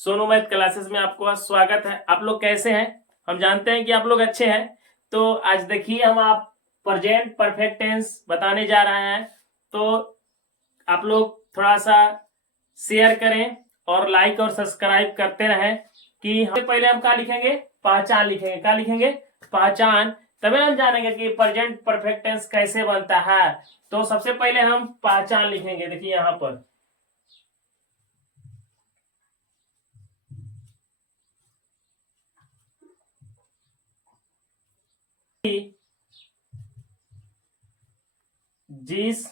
Sonu math classes में आपको स्वागत है। आप लोग कैसे हैं? हम जानते हैं कि आप लोग अच्छे हैं। तो आज देखिए हम आप प्रेजेंट परफेक्ट टेंस बताने जा रहे हैं। तो आप लोग थोड़ा सा शेयर करें और लाइक और सब्सक्राइब करते रहें कि हम पहले हम क्या लिखेंगे, पहचान लिखेंगे। क्या लिखेंगे? पहचान। तभी हम जानेंगे कि प्रेजेंट परफेक्ट टेंस कैसे बनता है। तो सबसे पहले हम पहचान लिखेंगे। देखिए यहाँ पर जिस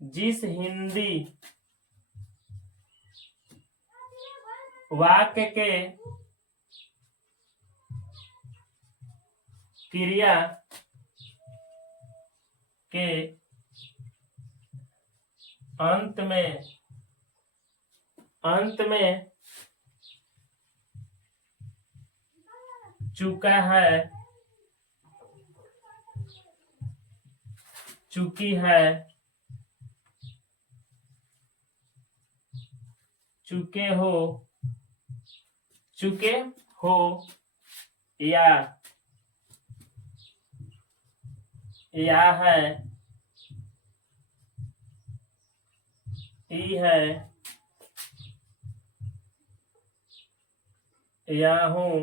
जिस हिंदी वाक्य के क्रिया के अंत में चुका है, चुकी है, चुके हो या है, ई है, या हूं,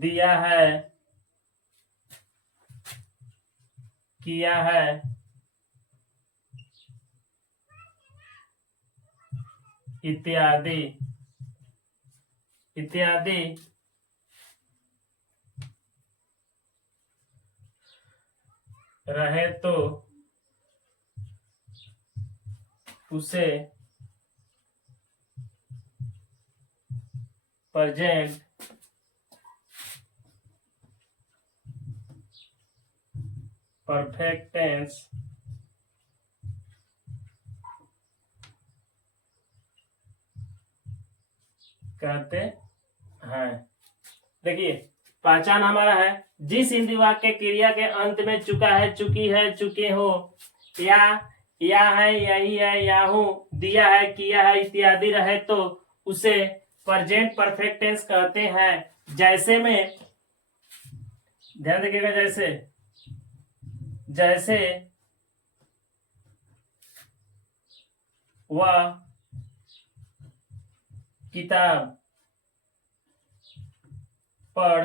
दिया है, किया है, इत्यादि इत्यादि रहे तो उसे प्रेजेंट परफेक्ट टेंस कहते हैं। देखिए पहचान हमारा है जिस हिंदी वाक्य क्रिया के अंत में चुका है, चुकी है, चुके हो या है, यही है, या हूं, दिया है, किया है इत्यादि रहे तो उसे प्रेजेंट परफेक्ट टेंस कहते हैं। जैसे में ध्यान रखिएगा, जैसे जैसे वह किताब पढ़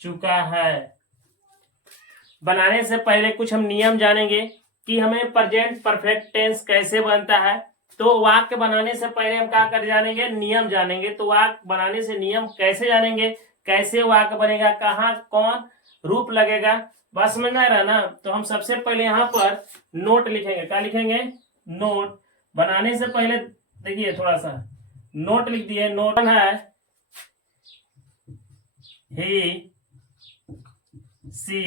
चुका है। बनाने से पहले कुछ हम नियम जानेंगे कि हमें प्रेजेंट परफेक्ट टेंस कैसे बनता है। तो वाक्य बनाने से पहले हम क्या कर जानेंगे, नियम जानेंगे। तो वाक्य बनाने से नियम कैसे जानेंगे, कैसे वाक्य बनेगा, कहाँ कौन रूप लगेगा, बस समझ में आ रहा ना। तो हम सबसे पहले यहाँ पर नोट लिखेंगे। क्या लिखेंगे? नोट। बनाने से पहले देखिए थोड़ा सा नोट लिख दिए। नोट है ही, सी,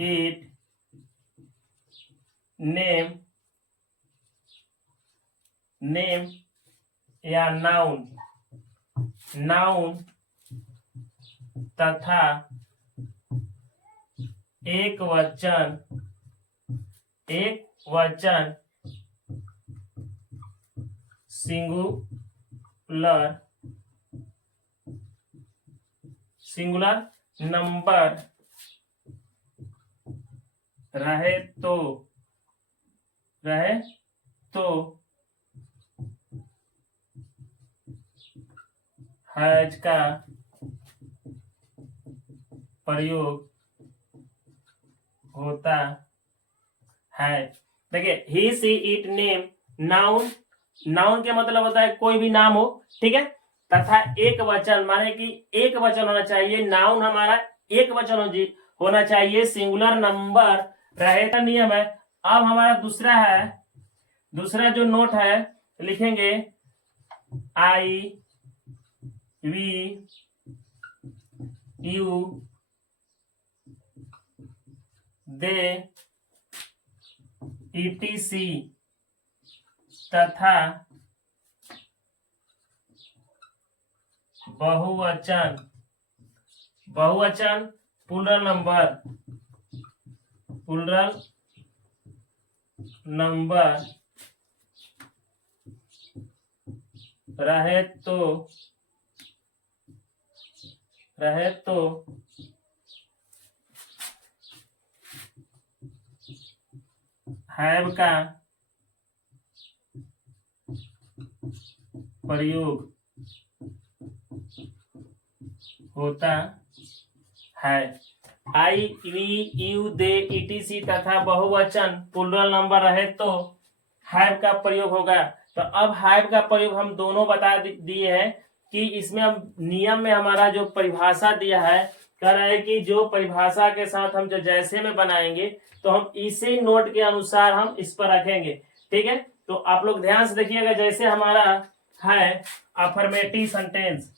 इट, नेम या नाउन तथा एक वचन सिंगुलर नंबर रहे तो हैज का प्रयोग होता है। देखिए ही, सी, इट, नेम, नाउन के मतलब होता है कोई भी नाम हो, ठीक है। तथा एक वचन माने कि एक वचन होना चाहिए। नाउन हमारा एक वचन होना चाहिए, सिंगुलर नंबर रहे का नियम है। अब हमारा दूसरा जो नोट है लिखेंगे आई, वी, यू, दे, ईटीसी तथा बहुवचन प्लूरल नंबर रहे तो हैव का प्रयोग होता है। आई, वी, यू, दे, ईटीसी तथा बहुवचन प्लूरल नंबर रहे तो हैव का प्रयोग होगा। तो अब हैव का प्रयोग हम दोनों बता दिए हैं कि इसमें हम नियम में हमारा जो परिभाषा दिया है, कह रहा है कि जो परिभाषा के साथ हम जो जैसे में बनाएंगे तो हम इसी नोट के अनुसार हम इस पर रखेंगे। ठीक है, तो आप लोग ध्यान से देखिएगा। जैसे हमारा है अफर्मेटिव सेंटेंस,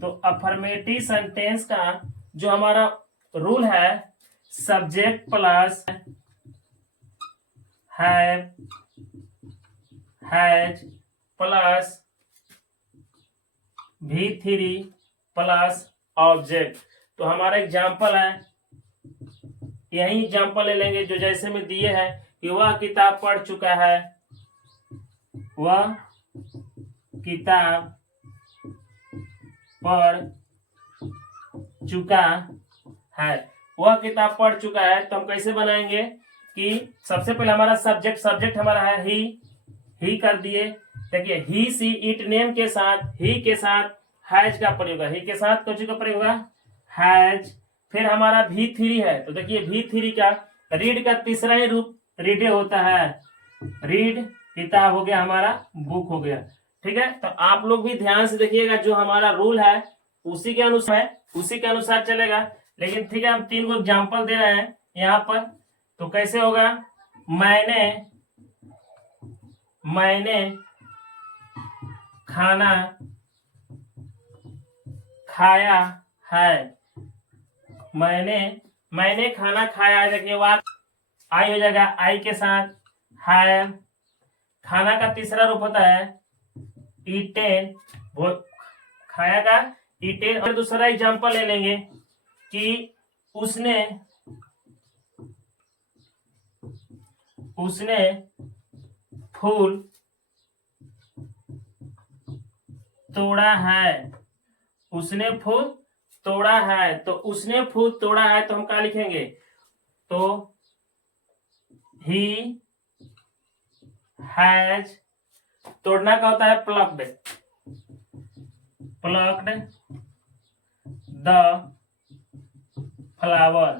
तो अफर्मेटिव सेंटेंस का जो हमारा रूल है, subject plus have, has plus V3 plus object. तो हमारा एग्जाम्पल है, यही एग्जाम्पल ले लेंगे जो जैसे में दिए हैं कि वह किताब पढ़ चुका है, वह किताब पढ़ चुका है, वह किताब पढ़ चुका है। तो हम कैसे बनाएंगे कि सबसे पहले हमारा सब्जेक्ट हमारा है ही कर दिए। देखिए ही, सी, इट, नेम के साथ ही के साथ हैज का प्रयोग है, ही के साथ कुछ का प्रयोग होगा हैज। फिर हमारा V3 है, तो देखिए V3 का रीड का तीसरा ही रूप रीडे होता है, रीड किताब हो गया, हमारा बुक हो गया। ठीक है, तो आप लोग भी ध्यान से देखिएगा, जो हमारा रूल है उसी के अनुसार चलेगा। लेकिन ठीक है, हम 3 को एग्जाम्पल दे रहे हैं यहाँ पर। तो कैसे होगा, मैंने खाना खाया है, मैंने खाना खाया है। देखिए वाक आई हो जाएगा, आई के साथ है। खाना का तीसरा रूप होता है ईटेन, खाया का ईटेन। और दूसरा एग्जांपल ले लेंगे कि उसने फूल तोड़ा है, उसने फूल तोड़ा है। तो उसने फूल तोड़ा है, तो हम क्या लिखेंगे, तो ही हैज, तोड़ना का होता है प्लक्ड द फ्लावर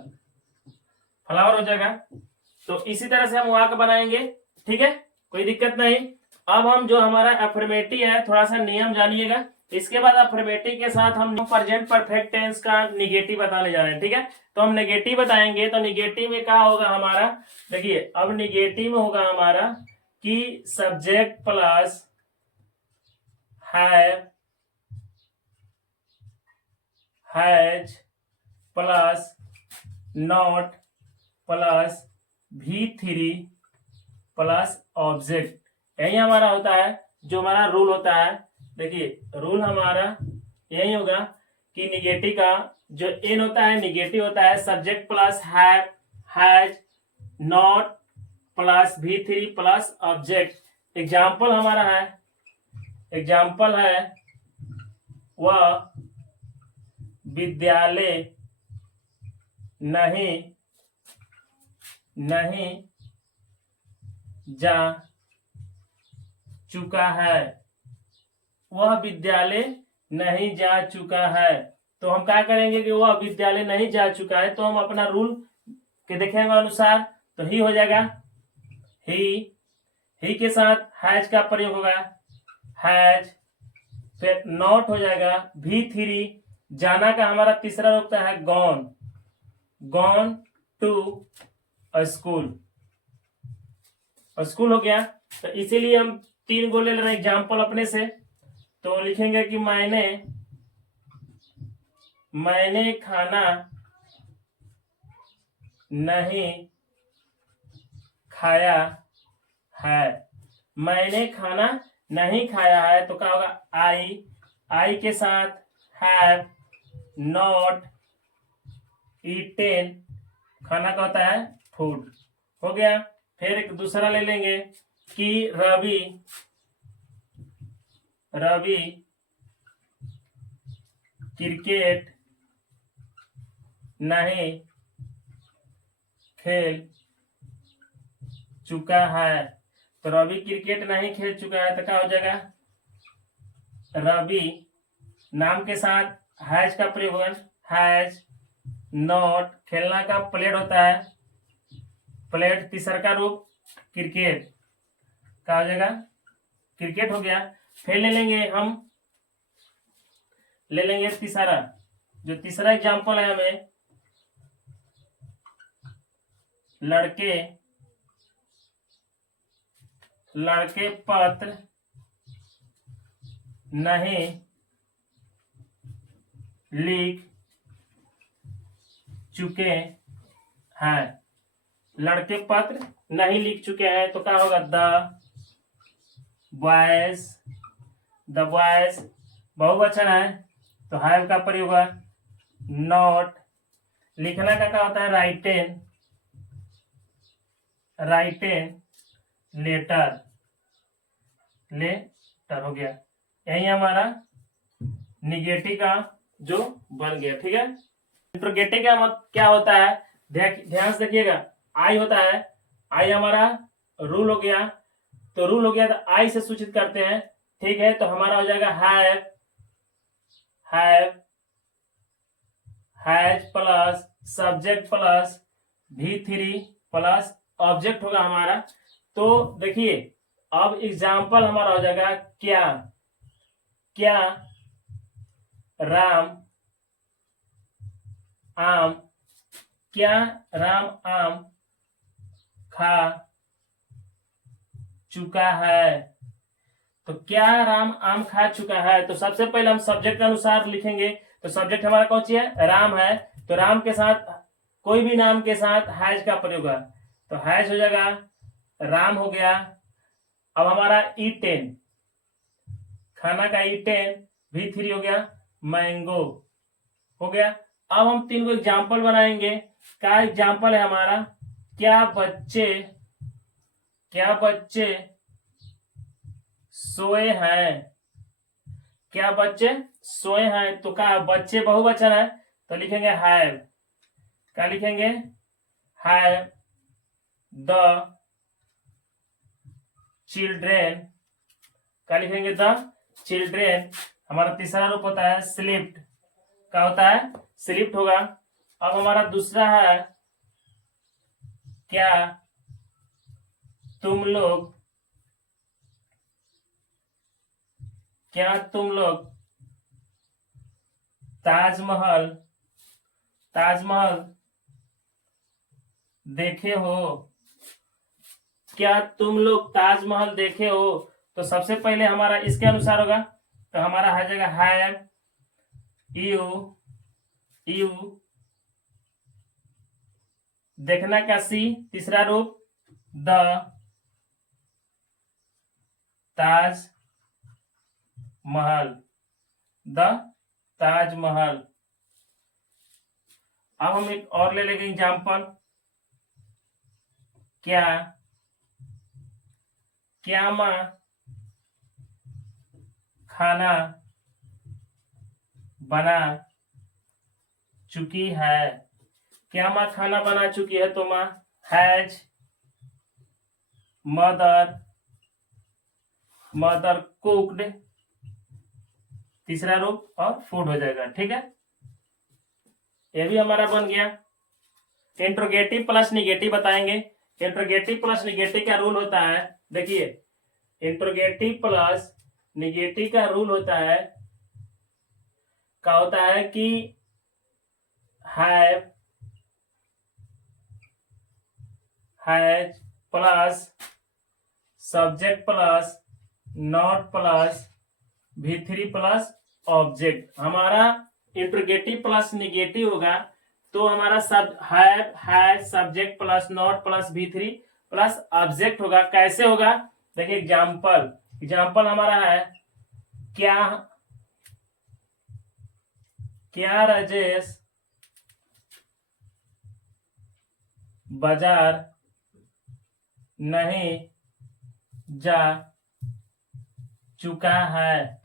हो जाएगा। तो इसी तरह से हम वाक बनाएंगे। ठीक है, कोई दिक्कत नहीं। अब हम जो हमारा अफर्मेटिव है, थोड़ा सा नियम जानिएगा। इसके बाद अफर्मेटिव के साथ हम प्रेजेंट परफेक्ट टेंस का निगेटिव बताने जा रहे हैं। ठीक है, तो हम निगेटिव बताएंगे। तो निगेटिव में क्या होगा हमारा, देखिए अब निगेटिव में होगा हमारा कि subject plus have, has plus not plus V3 plus object. यही हमारा होता है, जो हमारा रूल होता है। देखिए रूल हमारा यही होगा कि निगेटिव का जो एन होता है निगेटिव होता है, subject plus have, has, not plus V3 plus object. Example हमारा है, एग्जाम्पल है वह विद्यालय नहीं जा चुका है, वह विद्यालय नहीं जा चुका है। तो हम क्या करेंगे कि वह विद्यालय नहीं जा चुका है, तो हम अपना रूल के देखेंगे अनुसार। तो ही हो जाएगा, ही के साथ हैज का प्रयोग होगा हैज। फिर नॉट हो जाएगा V3, जाना का हमारा तीसरा रूप है गॉन टू स्कूल हो गया। तो इसीलिए हम 3 गो ले रहे हैं एग्जाम्पल अपने से। तो लिखेंगे कि मैंने खाना नहीं खाया है, मैंने खाना नहीं खाया है। तो क्या होगा, आई के साथ हैव, नॉट ईटेन, खाना का होता है फूड, हो गया। फिर एक दूसरा ले लेंगे कि रवि क्रिकेट नहीं खेल चुका है। तो रवि क्रिकेट नहीं खेल चुका है तो क्या हो जाएगा, रवि नाम के साथ हैज का प्रयोग होगा, हैज नॉट, खेलना का प्लेड होता है प्लेड, तीसरा का रूप क्रिकेट, क्या हो जाएगा क्रिकेट हो गया। फिर ले लेंगे तीसरा, जो तीसरा एग्जाम्पल है हमें, लड़के पत्र नहीं लिख चुके हैं, लड़के पत्र नहीं लिख चुके हैं तो क्या होगा, द बॉयज बहुवचन है तो हैव का प्रयोग होगा, नॉट, लिखना का क्या होता है, राइटेन लेटर हो गया। यही हमारा निगेटिव का जो बन गया, ठीक है। इंट्रोगेटिव का मतलब क्या होता है, ध्यान से देखिएगा, आई होता है, आई हमारा रूल हो गया, तो रूल हो गया तो आई से सूचित करते हैं, ठीक है। तो हमारा हो जाएगा has plus subject plus V3 plus object होगा हमारा। तो देखिए अब एग्जाम्पल हमारा हो जाएगा, क्या राम आम, क्या राम आम खा चुका है। तो क्या राम आम खा चुका है, तो सबसे पहले हम सब्जेक्ट के अनुसार लिखेंगे। तो सब्जेक्ट हमारा कौन सी है, राम है, तो राम के साथ कोई भी नाम के साथ हैज का प्रयोग है, तो हैज हो जाएगा, राम हो गया। अब हमारा ईटेन, खाना का ईटेन, V3 हो गया, मैंगो हो गया। अब हम 3 को एग्जाम्पल बनाएंगे। क्या एग्जाम्पल है हमारा, क्या बच्चे सोए हैं, क्या बच्चे सोए हैं, तो क्या बच्चे बहुवचन है तो लिखेंगे हैव, क्या लिखेंगे, हैव द चिल्ड्रेन, क्या लिखेंगे, द चिल्ड्रेन। हमारा तीसरा रूप होता है स्लिप्ड, क्या होता है, स्लिप्ड होगा। अब हमारा दूसरा है, क्या तुम लोग ताजमहल देखे हो, क्या तुम लोग ताजमहल देखे हो। तो सबसे पहले हमारा इसके अनुसार होगा, तो हमारा आ जाएगा हैव यू, देखना का सी, तीसरा रूप द ताजमहल। अब हम एक और ले लेंगे एग्जाम्पल, क्या माँ खाना बना चुकी है, क्या माँ खाना बना चुकी है, तो माँ हैज मदर कुक्ड, तीसरा रूप और फूड हो जाएगा, ठीक है। ये भी हमारा बन गया। इंट्रोगेटिव प्लस निगेटिव बताएंगे। इंट्रोगेटिव प्लस निगेटिव का रूल होता है, देखिए इंट्रोगेटिव प्लस निगेटिव का रूल होता है, क्या होता है कि have, has plus subject plus not plus V3 plus object. हमारा इंट्रोगेटिव प्लस निगेटिव होगा तो हमारा सब has subject plus not plus V3 plus object होगा। कैसे होगा, देखिए एग्जाम्पल हमारा है, क्या राजेश बाजार नहीं जा चुका है।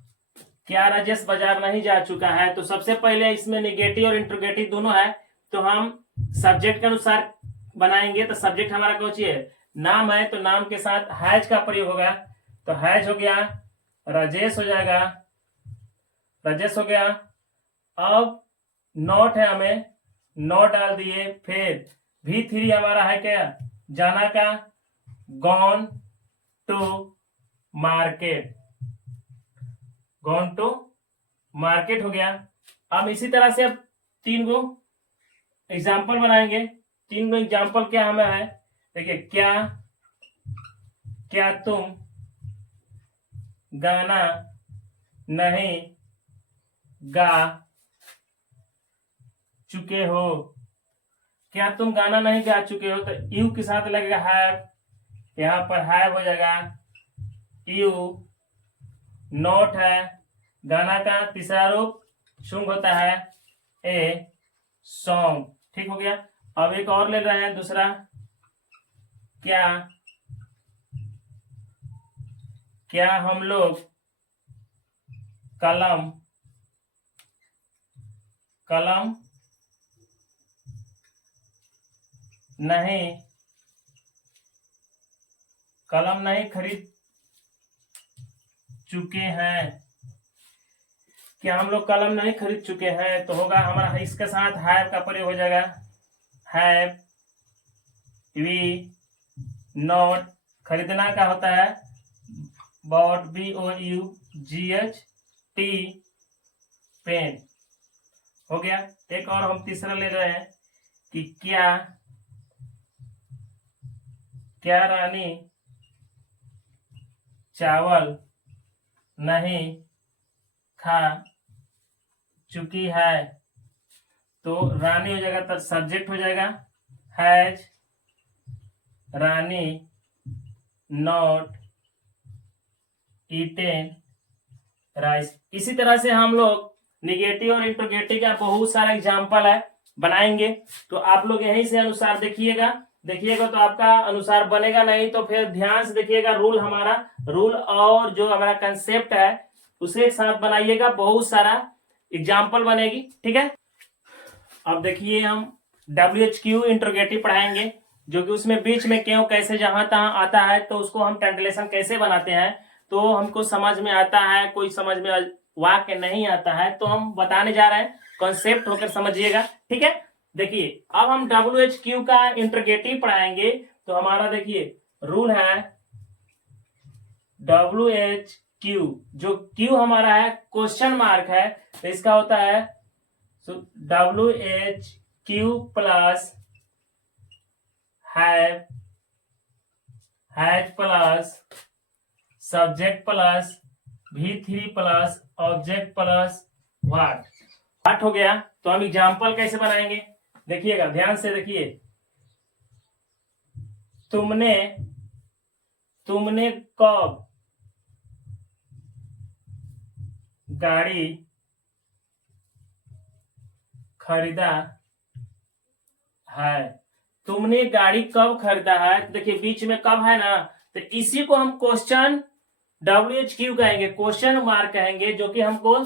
क्या राजेश बाजार नहीं जा चुका है? तो सबसे पहले इसमें निगेटिव और इंट्रोगेटिव दोनों है, तो हम सब्जेक्ट के अनुसार बनाएंगे। तो सब्जेक्ट हमारा कौन सी है? नाम है, तो नाम के साथ हैज का प्रयोग होगा। तो हैज हो गया, राजेश हो जाएगा, राजेश हो गया। अब नॉट है, हमें नॉट डाल दिए। फिर V3 हमारा है क्या? जाना का, gone to market, gone to market हो गया। अब इसी तरह से अब 3 गो एग्जाम्पल बनाएंगे। 3 गो एग्जाम्पल क्या हमें है? देखिए, क्या तुम गाना नहीं गा चुके हो? क्या तुम गाना नहीं गा चुके हो? तो यू के साथ लगेगा हैव, यहाँ पर हैव हो जाएगा यू। नोट है, गाना का तीसरा रूप शुंग होता है ए सॉन्ग। ठीक हो गया। अब एक और ले रहे हैं दूसरा, क्या हम लोग कलम नहीं खरीद चुके हैं? क्या हम लोग कलम नहीं खरीद चुके हैं? तो होगा हमारा इसके साथ हैव का प्रयोग हो जाएगा, हैव वी नॉट। खरीदना का होता है बॉट, BOUGHT पेन हो गया। एक और हम तीसरा ले रहे हैं कि क्या रानी चावल नहीं खा चुकी है? तो रानी हो जाएगा, तो सब्जेक्ट हो जाएगा has Rani not eaten rice. इसी तरह से हम लोग निगेटिव और इंट्रोगेटिव का बहुत सारा एग्जाम्पल है बनाएंगे। तो आप लोग यहीं से अनुसार देखिएगा तो आपका अनुसार बनेगा, नहीं तो फिर ध्यान से देखिएगा। रूल और जो हमारा कंसेप्ट है उसे एक साथ बनाइएगा, बहुत सारा एग्जाम्पल बनेगी। ठीक है। अब देखिए, हम WHQ इंट्रोगेटिव पढ़ाएंगे, जो कि उसमें बीच में क्यों कैसे जहां तहां आता है, तो उसको हम ट्रांसलेशन कैसे बनाते हैं, तो हमको समझ में आता है, कोई समझ में वाक्य नहीं आता है, तो हम बताने जा रहे हैं, कॉन्सेप्ट होकर समझिएगा। ठीक है। देखिए, अब हम WHQ का इंट्रोगेटिव पढ़ाएंगे। तो हमारा देखिए रूल है WHQ, जो Q हमारा है क्वेश्चन मार्क है, तो इसका होता है WHQ plus has plus subject plus V3 plus object plus what हो गया। तो हम एग्जाम्पल कैसे बनाएंगे, देखिएगा, ध्यान से देखिए। तुमने कब गाड़ी खरीदा है? तुमने गाड़ी कब खरीदा है? तो देखिए बीच में कब है ना, तो इसी को हम क्वेश्चन WHQ कहेंगे, क्वेश्चन मार्क कहेंगे, जो कि हमको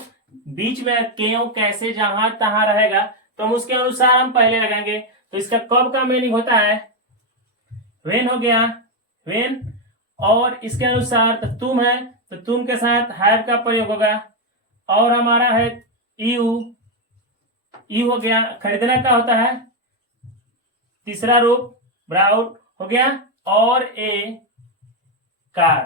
बीच में क्यों कैसे जहां तहां रहेगा, तो हम उसके अनुसार हम पहले लगाएंगे। तो इसका कब का मीनिंग होता है व्हेन हो गया, व्हेन। और इसके अनुसार तो तुम है, तो तुम के साथ हैव का प्रयोग होगा। और हमारा है यू हो गया। खरीदना का होता है तीसरा रूप ब्राउट हो गया। और ए कार,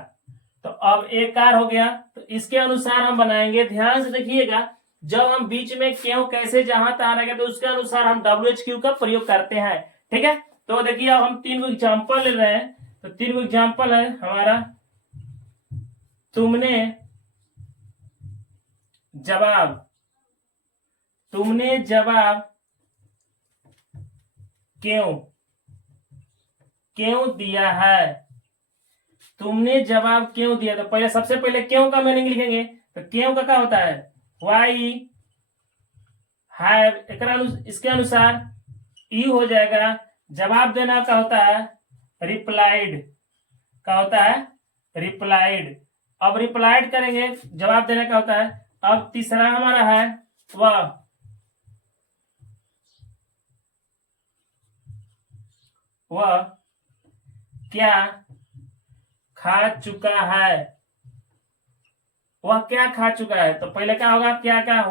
तो अब ए कार हो गया। तो इसके अनुसार हम बनाएंगे, ध्यान से देखिएगा। जब हम बीच में क्यों कैसे जहां तहां रहेगा, तो उसके अनुसार हम WHQ का प्रयोग करते हैं। ठीक है। तो देखिए, अब हम 3 एग्जाम्पल ले रहे हैं। तो 3 एग्जाम्पल है हमारा, तुमने जवाब क्यों दिया है? तुमने जवाब क्यों दिया? तो पहले सबसे पहले क्यों का मीनिंग लिखेंगे। तो क्यों का क्या होता है वाई हैव। इसके अनुसार यू हो जाएगा, जवाब देना का होता है रिप्लाइड, का होता है रिप्लाइड। अब रिप्लाइड करेंगे, जवाब देने का होता है। अब तीसरा हमारा है वह क्या खा चुका है, वह क्या खा चुका है। तो पहले क्या होगा, क्या का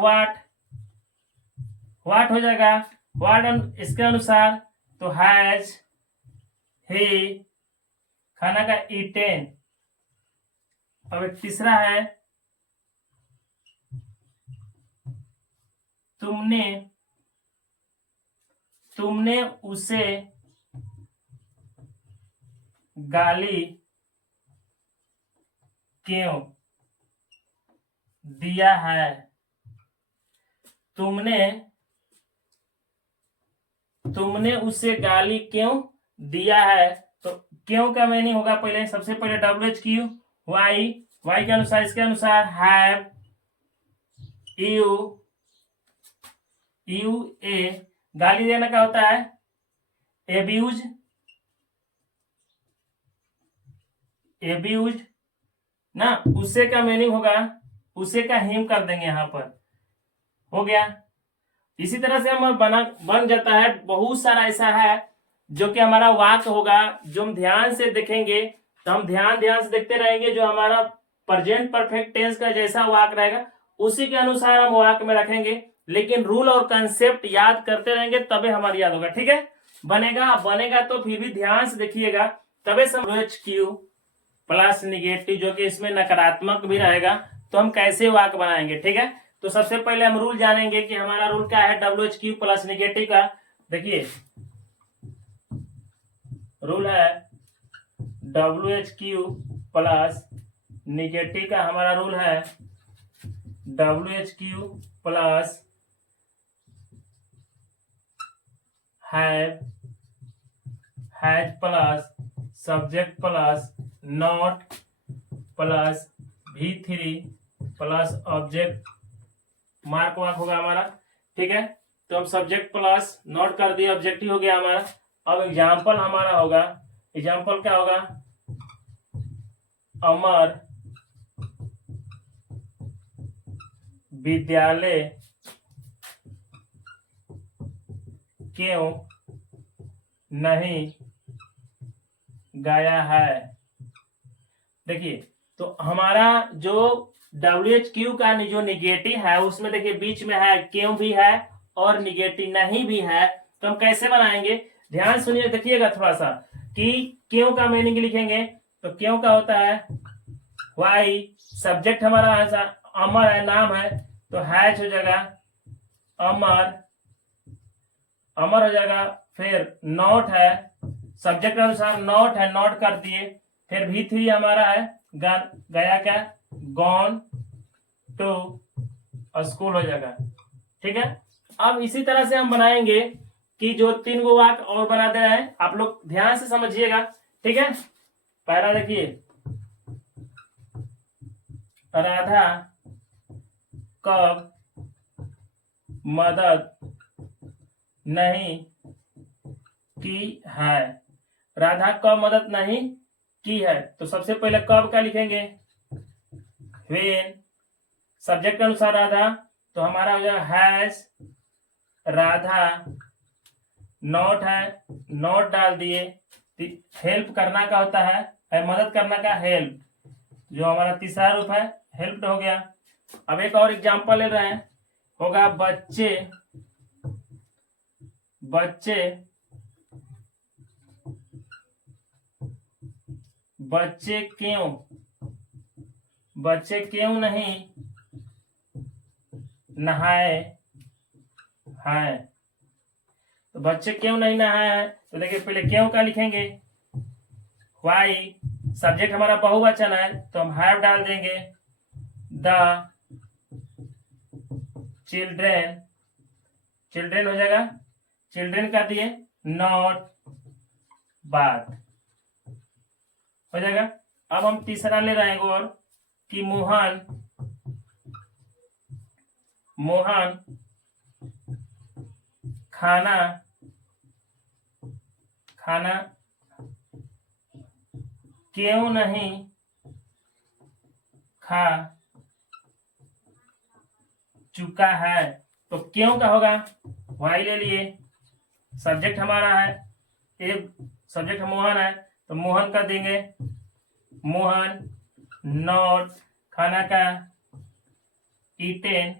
व्हाट हो जाएगा, व्हाट इसके अनुसार तो हैज ही, खाना का ईटेन। अब एक तीसरा है तुमने उसे गाली क्यों दिया है, तुमने उसे गाली क्यों दिया है। तो क्यों का मीनिंग होगा, पहले सबसे पहले WHQ वाई, वाई के अनुसार इसके अनुसार हैव यू ए, गाली देने का होता है एब्यूज, ना उसे का मीनिंग होगा, उसे का हिम कर देंगे यहां पर, हो गया। इसी तरह से हम बन जाता है। बहुत सारा ऐसा है जो कि हमारा वाक्य होगा, जो हम ध्यान से देखेंगे, तो हम ध्यान से देखते रहेंगे, जो हमारा प्रेजेंट परफेक्ट टेंस का जैसा वाक्य रहेगा उसी के अनुसार हम वाक्य में रखेंगे। लेकिन रूल और कंसेप्ट याद करते रहेंगे तबे हमारी याद होगा, ठीक है। बनेगा तो फिर भी ध्यान से देखिएगा, तबे HQ प्लस निगेटिव, जो कि इसमें नकारात्मक भी रहेगा, तो हम कैसे वाक्य बनाएंगे, ठीक है। तो सबसे पहले हम रूल जानेंगे कि हमारा रूल क्या है WHQ प्लस निगेटिव का। देखिए रूल है WHQ प्लस निगेटिव का, हमारा रूल है WHQ plus has plus subject plus not plus V3 plus object, mark वाक होगा हमारा, ठीक है। तो हम सब्जेक्ट प्लस नॉट कर दिए, ऑब्जेक्टिव हो गया हमारा। अब एग्जाम्पल हमारा होगा, एग्जाम्पल क्या होगा, अमर विद्यालय क्यों नहीं गया है। देखिए तो हमारा जो WHQ का जो निगेटिव है उसमें देखिए बीच में है क्यों भी है और निगेटिव नहीं भी है। तो हम कैसे बनाएंगे, ध्यान सुनिए, देखिएगा थोड़ा सा कि क्यों का मीनिंग लिखेंगे। तो क्यों का होता है वाई, सब्जेक्ट हमारा ऐसा अमर है, नाम है, तो हैज हो जाएगा अमर, अमर हो जाएगा। फिर नॉट है, सब्जेक्ट के अनुसार नॉट है, नॉट कर दिए। फिर V3 हमारा है गया, क्या गॉन टू स्कूल हो जाएगा, ठीक है। अब इसी तरह से हम बनाएंगे कि जो 3 गो वाक्य और बना दे रहे हैं, आप लोग ध्यान से समझिएगा, ठीक है। पहला देखिए, राधा कब मदद नहीं की है, राधा कब मदद नहीं की है। तो सबसे पहले कब का लिखेंगे व्हेन, सब्जेक्ट के अनुसार राधा, तो हमारा हो जाएगा हैज राधा, नॉट है, नॉट डाल दिए। हेल्प करना का होता है मदद करना का हेल्प, जो हमारा तीसरा रूप है हेल्प्ड हो गया। अब एक और एग्जांपल ले रहे हैं, होगा बच्चे क्यों नहीं नहाए हैं। तो बच्चे क्यों नहीं नहाए हैं, तो देखिए पहले क्यों का लिखेंगे वाई, सब्जेक्ट हमारा बहुवचन है तो हम हैव डाल देंगे, द चिल्ड्रेन हो जाएगा, चिल्ड्रेन कर दिए, नॉट बात हो जाएगा। अब हम तीसरा ले रहे हैं और कि मोहन खाना खाना क्यों नहीं खा चुका है। तो क्यों का होगा वाई ले लिए, सब्जेक्ट हमारा है, एक सब्जेक्ट मोहन है तो मोहन का देंगे मोहन नॉट खाना का ईटेन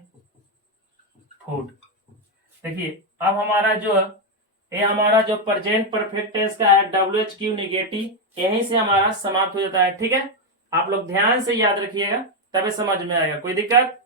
फूड। देखिए अब हमारा जो ये हमारा जो प्रेजेंट परफेक्ट टेंस का है WHQ नेगेटिव यहीं से हमारा समाप्त हो जाता है। ठीक है, आप लोग ध्यान से याद रखिएगा तभी समझ में आएगा। कोई दिक्कत?